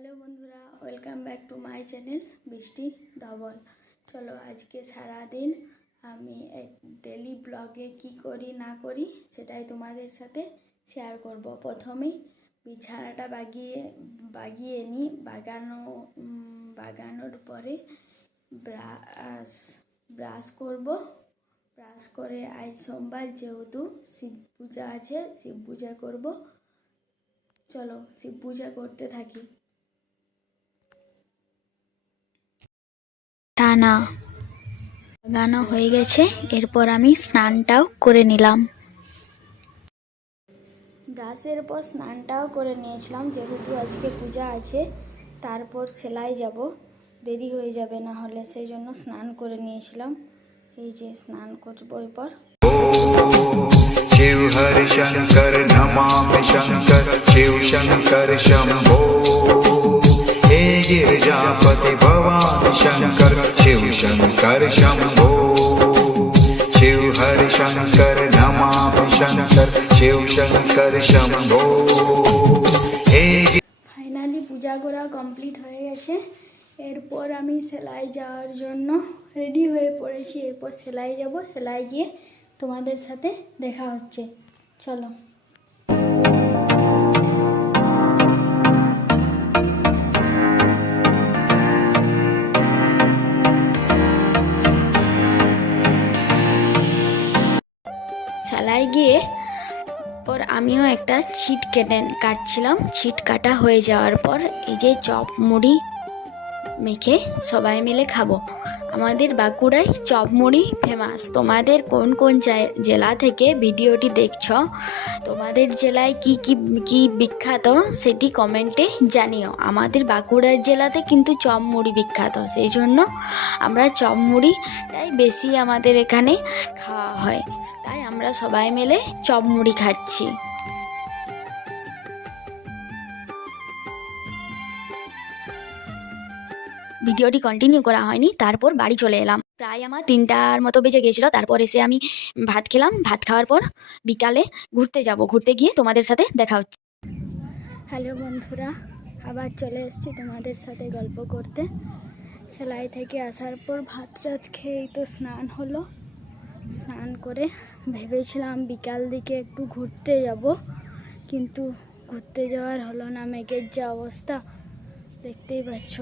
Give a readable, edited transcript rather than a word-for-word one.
Hello বন্ধুরা, welcome back to my channel বৃষ্টি ধবল। চলো আজকে সারাদিন আমি ডেলি ব্লগে কি করি না করি সেটাই তোমাদের সাথে শেয়ার করব। প্রথমেই বিছানাটা বাগিয়ে নিই। বাগানোর পরে ব্রাশ করব। ব্রাশ করে আজ সোমবার যেহেতু শিব পূজা আছে, শিব পূজা করব। চলো শিব পূজা করতে থাকি। টানা লাগানো হয়ে গেছে, এরপর আমি স্নানটাও করে নিলাম। ব্রাশের পর স্নানটাও করে নিয়েছিলাম, যেহেতু আজকে পূজা আছে। তারপর সেলাই যাব, দেরি হয়ে যাবে না হলে, সেই জন্য স্নান করে নিয়েছিলাম। এই যে স্নান করবো এরপর। शिव हरि शंकर नमामि शंकर शिव शंकर शंभो हे गिरिजापति भवानि शंकर शिव शंकर शंभो शिव हरि शंकर नमामि शंकर शिव शंकर शंभो हे। ফাইনালি পূজা করা কমপ্লিট হয়ে গেছে। এরপর আমি সেলাই যাওয়ার জন্য রেডি হয়ে পড়েছি। এরপর সেলাই যাব, সেলাই গিয়ে তোমাদের সাথে দেখা হচ্ছে। চলো। সেলাই গিয়ে পর আমিও একটা ছিট কাটছিলাম। ছিট কাটা হয়ে যাওয়ার পর এই যে চপ মুড়ি মেখে সবাই মিলে খাবো। আমাদের বাঁকুড়ায় চপ মুড়ি ফেমাস। তোমাদের কোন কোন জেলা থেকে ভিডিওটি দেখছো, তোমাদের জেলায় কি বিখ্যাত সেটি কমেন্টে জানিও। আমাদের বাঁকুড়ার জেলাতে কিন্তু চপ মুড়ি বিখ্যাত, সেই জন্য আমরা চপ মুড়িটাই বেশি আমাদের এখানে খাওয়া হয়। তাই আমরা সবাই মিলে চপ মুড়ি খাচ্ছি। ভিডিওটি কন্টিনিউ করা হয়নি, তারপর বাড়ি চলে এলাম। প্রায় আমার 3টার মতো বেজে গিয়েছিলো। তারপর এসে আমি ভাত খেলাম। ভাত খাওয়ার পর বিকালে ঘুরতে যাব। ঘুরতে গিয়ে তোমাদের সাথে দেখা হচ্ছে। হ্যালো বন্ধুরা, আবার চলে এসেছি তোমাদের সাথে গল্প করতে। সেলাই থেকে আসার পর ভাত খেয়েই তো স্নান হলো। স্নান করে ভেবেছিলাম বিকাল দিকে একটু ঘুরতে যাব, কিন্তু ঘুরতে যাওয়ার হলো না। মেঘের যা অবস্থা দেখতেই পাচ্ছ।